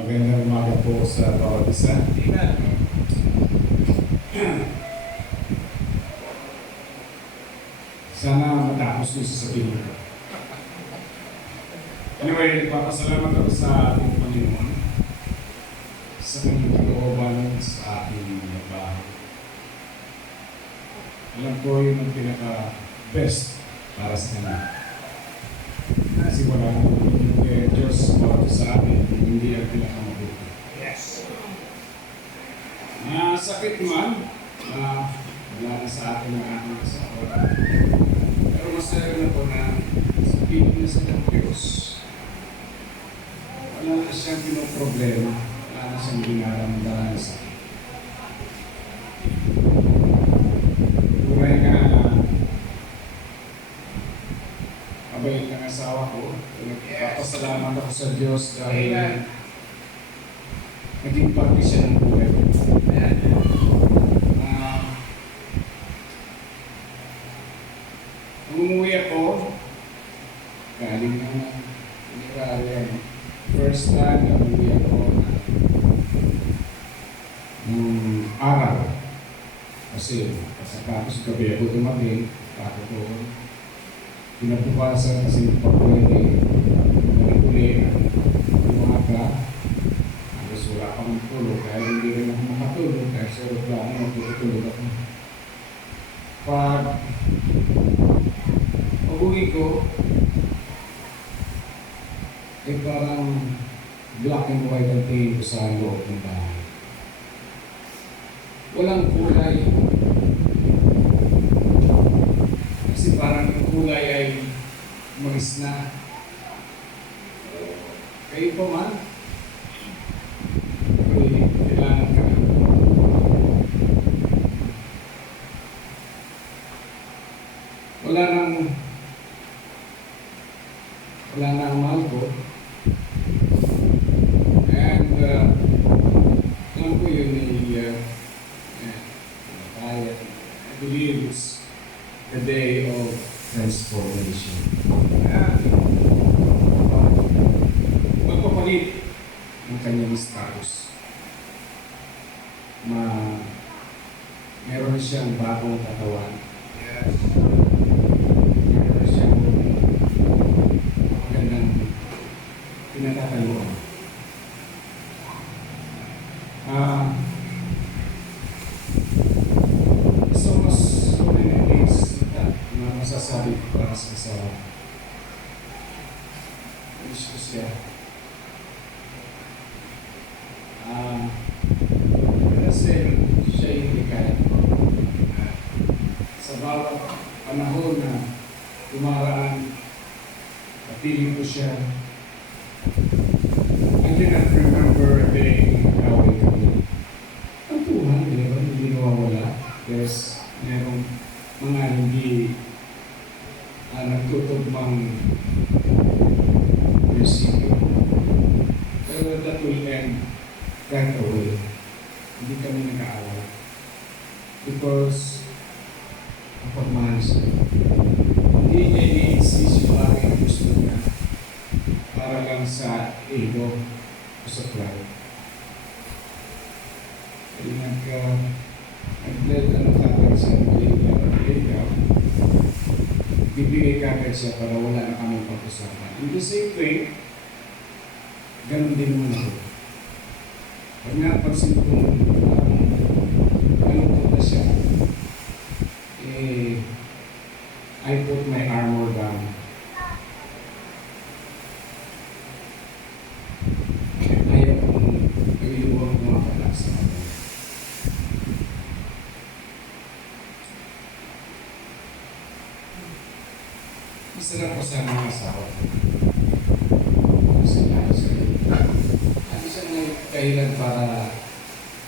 Magandang umaga po sa bawat isa. Sana matapos ko sasabihin ko. Anyway, nagpapasalamat ako sa ating Panginoon sa kanyang kalooban sa ating bahay. Alam ko yun ang pinaka-best para sa kanya. Kasi wala nang yung Diyos para sa atin, hindi ang pinakamabuti. Yes. Sakit man, wala na sa atin ang ating asawa. Pero masaya na po na sa Pilipinas ng Diyos, wala na siyang pinoproblema, wala na siyang dinaramdaman sa akin. Tunay nga na mabait ng asawa ko. Nagpapasalamat ako sa Diyos dahil naging parte siya ng buhay ko. Umuwi ako, galing ng Australia. First time na umuwi ako ng araw. Kasi kasapapos gabi ako dumating, ako ko pinapukasan kasi pagpwede nagpuli umaga halos wala akong tulog dahil hindi rin ako makatulog dahil sa reklamo magtutulog ako. Pag pag-uwi ko ay parang black and white ang tingin ko sa loob ng bahay. Walang kulay. Kasi parang yung kulay ay umalis na. Kayo po man, kailangan ka. Wala na ang mahal ko. And alam ko yun I believe it's the day of transformation. Magpapalit ng kanyang status. Meron siyang bagong katawan. Yes. Meron siyang magandang pinatataluan. So many things na masasabi ko para sa asawa. Wish ko siya. Kasi siya yung hikayat ko. Sa bawat panahon na tumaraan, kapiling ko siya. I cannot remember a day away kami. Ang tuhan, hindi nawawala. There's merong mga hindi nagtutugmang prinsipyo. Pero that will end right away. Hindi kami nag-aaway. Because ang pagmahal siya. Hindi niya i-insist yung aking gusto niya para lang sa ego o sa pride. Kaya nag-bled kagad siya ng illegal. Bibigay kagad siya para wala na kami pag-usapan. In the same way, ganun din naman ako. Pag napansin kong malungkot na siya, I put my armor down. Ayaw kong nag-iuwang mga patak sa mga. Masarap ko sa mga asawa. Kasi lalo sa lagi siya may dahilan para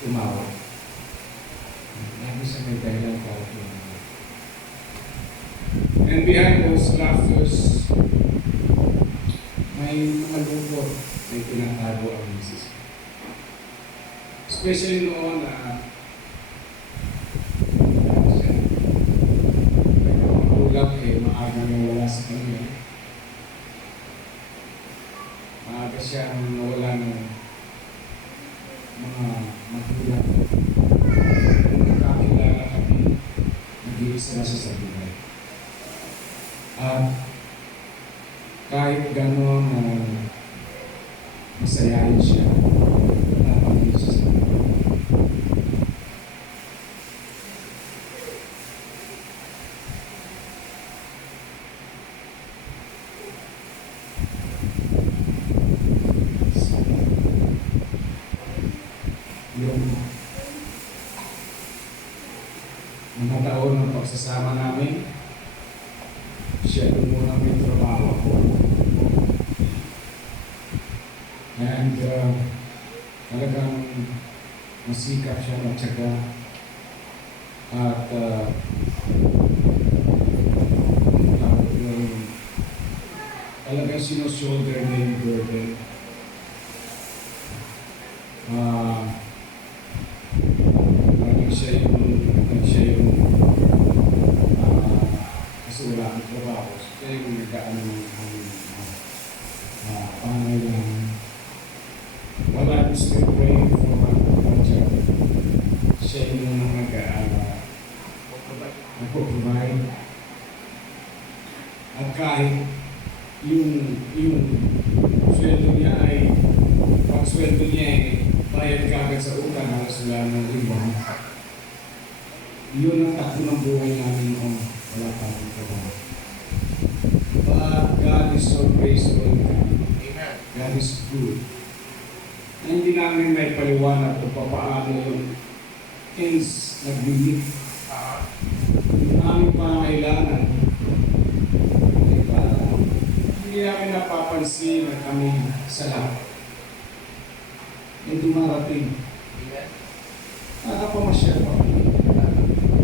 tumawag. Lagi siya may dahilan para tumawag. And behind those laughters, may malungkot, may tinatago ang misis. Especially noon na magulang maaga nang wala sa kanya. Maaga siyang nawala ng mga magulang. Nakakilala kami, nag-iisa na siya sa buhay. At kahit gano'n masayahin siya, napangin siya sa buhay. Yung mga taon ng pagsasama namin, siya doon muna may trabaho ako. And talagang masikap siya, matyaga. At talagang sinushoulder niya yung burden. Kasi wala akong trabaho. So, siya yung nagkaan ng pangailangan. While I'm still praying for my project, siya yung nagpo-provide. At kahit yung sweldo niya ay, pag sweldo niya ay bayad kagad sa utang, halos wala ng ibang. Yun ang takbo ng buhay namin noon. Wala pa akong trabaho. But God is so graceful. Amen. God is good. Na hindi namin may paliwanag kung paano yung things nag-limit. Yung aming pangailangan. Hindi namin napapansin na kami sa lahat. Yung dumarating. Nakapamasyal pa kami.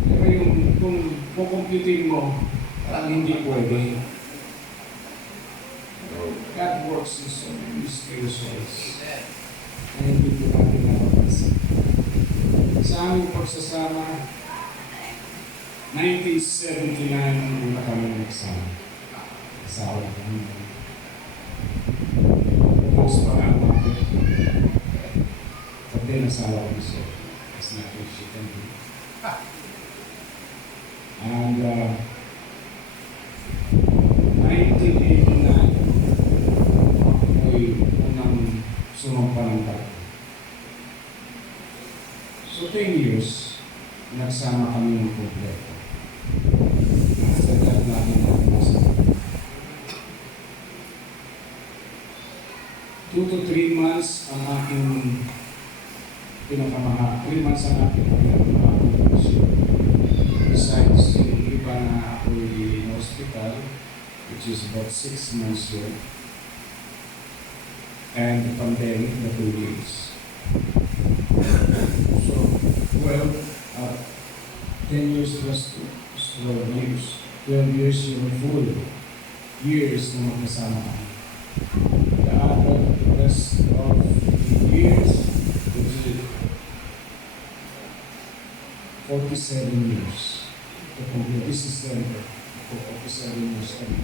Pero yung kung kukumputin mo, parang hindi pwede. God works in so many mysterious ways. Na hindi po natin napapansin. Sa aming pagsasama, 1979 nung una kami nagsama. Asawa na kami. Tapos parang ako. Pag din asawa ko siya. Kasi na-appreciate ka din. And 1989, ako'y unang sumampa ng barko. So 10 years, nagsama kami ng kompleto. Nakasagad natin natin nasa 2 to 3 months ang aking pinakamahal. 3 months ang aking pinakamahal. Besides yung iba na ako'y in hospital, which is about 6 months yun. And the pandemic, the 2 years. So, 10 years plus 12 years. 12 years yung full years na magkasama kami. The rest of the years, which is 47 years. To complete this December, 47 years kami.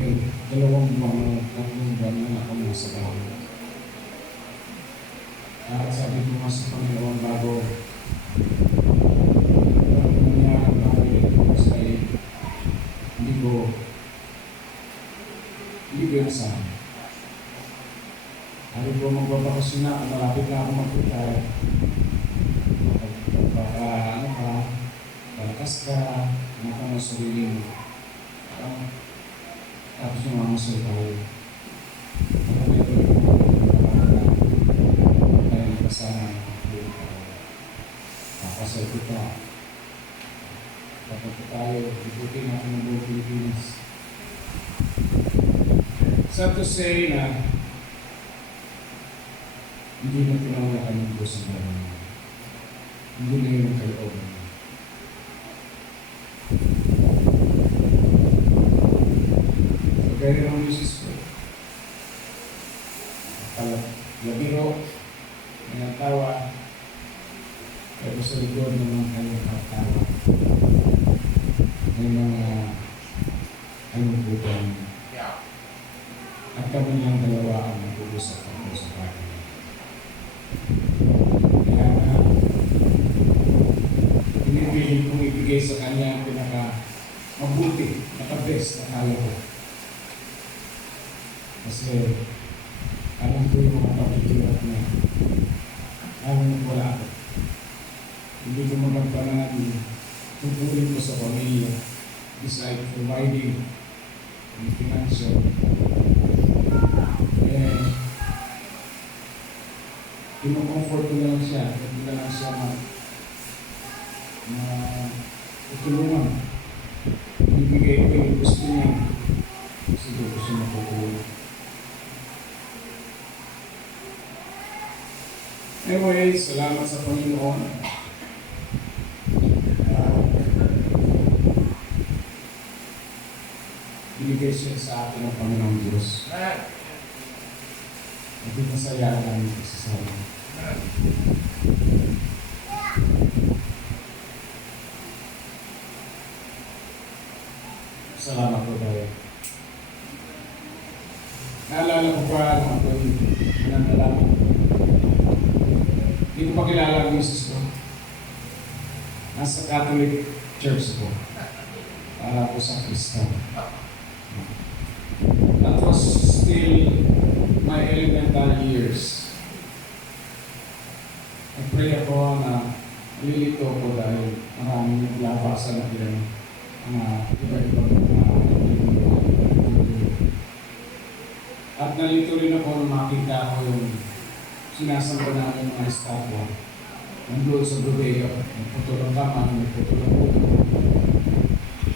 And 2 buwan na ako nasa bahay. At sabi ko nga sa Panginoon bago nangyari ang bagay ko sa hindi ko yung asahan. Sabi ko magbabakasyon na, malapit na ako mag-retire. Baka balakas ka, ka mo sarili mo. Tapos yung mga survive. Sana makasal kita. Kapag tayo, ibutin natin ng buong Pilipinas. Sad to say na hindi na pinangalaan ng Diyos ang gano'n. Hindi na yun ang kalooban. Kagaya ng misis ko. Labiro, tawa, pero sa likod naman kayo katawa. May mga kalungkutan. At kami lang dalawa ang nag-uusap ako sa kanya. Kaya nga, pinipilit kong ibigay sa kanya ang pinaka-mabuti, pinaka-best na kaya ko. Kasi alam ko yung mga pagkikirap na wala ako. Hindi ko magampanan tutuloy ko sa pamilya beside providing and financial. Kinukomfort ko na lang siya, hindi na lang siya tutulungan. Ibigay ko yung gusto niya. Siguro siya matutulungan. Anyway, salamat sa Panginoon. Binigay siya sa atin ng Panginoong Diyos. At masaya namin sa sarili. Salamat po tayo. Naalala ko pa nung ako'y nananalangin. Hindi ko pa kilala ang misis ko. Nasa Catholic Church ko. Para ako sa Kristan. That was still my elementary years. Nag-pray ako na nililito ko dahil maraming naglabasan na ilang iba-ibang at nalito rin ako nung makita ko yung sinasamba namin mga estatwa. Nandun sa bodega, nagputol ang kama, nagputol ang ulo.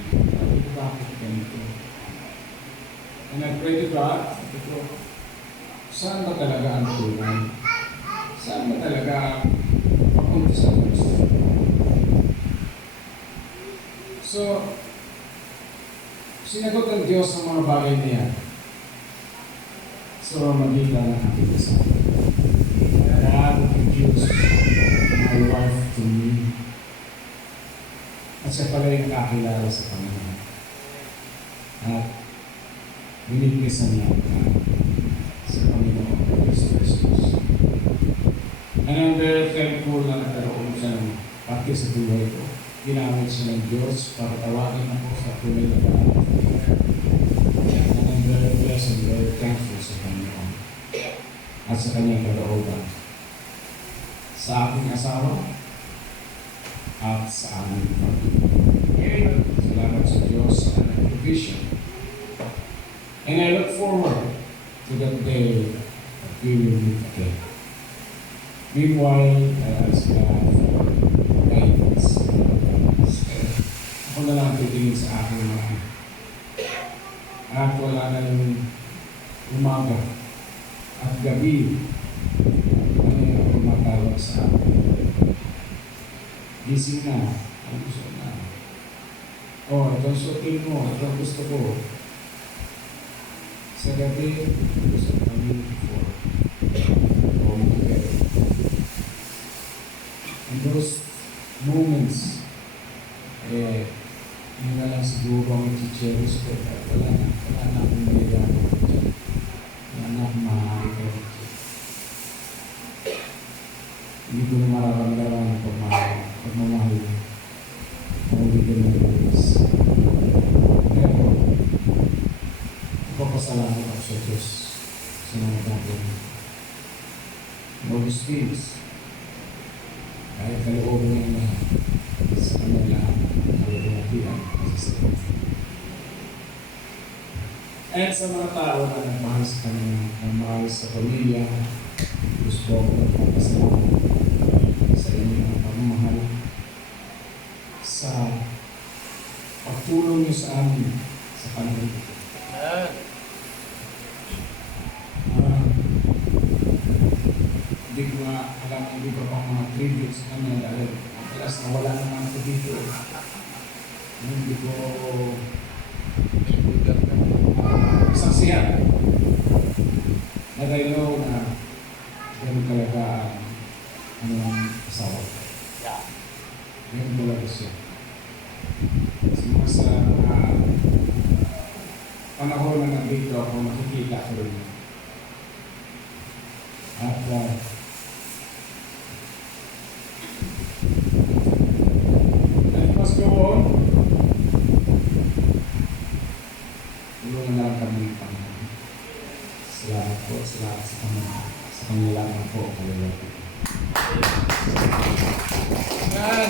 Sabi ko, bakit ganito? And I pray to God, sabi ko, saan ba talaga ang tunay? Saan ba talaga ang papunta sa Diyos? So, sinagot ng Diyos ang mga bagay niya. So, magiging ng ating kasama. God introduced my wife to me. At siya pala yung kakilala sa Panginoon. At binigyan niya sa Panginoon Kristo Jesus. And I'm very thankful na nagkaroon siya ng pati sa buhay ko. Ginamit siya ng Diyos para tawagin ako sa tunay na parang. And I'm very blessed and very thankful sa Panginoon at sa kanyang kalooban sa aking asawa at sa aming pamilya. Salamat sa Diyos sa kanyang provision. And I look forward to that day that we will meet again. Meanwhile, I ask God for guidance. Ako na lang titingin sa aking mga at wala na yung umaga at gabi ano yung tumatawag sa akin. Gising na, ang gusto na. Ito suotin mo, ito gusto ko. Sa gabi, gusto kami for going together. And those moments, yun na lang siguro ang i-cherish ko. Wala na akong nilagay. Wala na akong maaari ko. Hindi ko na mararamdaman ang pagmamahal. Mawigil ng Diyos. Pero, ipapasalamat ako sa Diyos sa mga bagay. Those things, kahit kalooban niya na sa kanila kalooban at sa mga tao na nagmahal sa kanya, nagmahal sa pamilya, gusto ko magpapasalamat sa inyong pagmamahal sa pagtulong niyo sa amin sa panahon ito. Hindi ko nga alam ang iba pang mga tribute sa kanya dahil madalas na wala naman ako dito. Hindi ko saksiyan. But I know na ganun talaga ang asawa ko. Ganun talaga siya. Sa mga panahon na nandito ako, makikita ko rin. At I must go on. Tulungan na lang kami ng Panginoon. Salamat po, salamat sa Panginoon. Sa Panginoon po, Panginoon.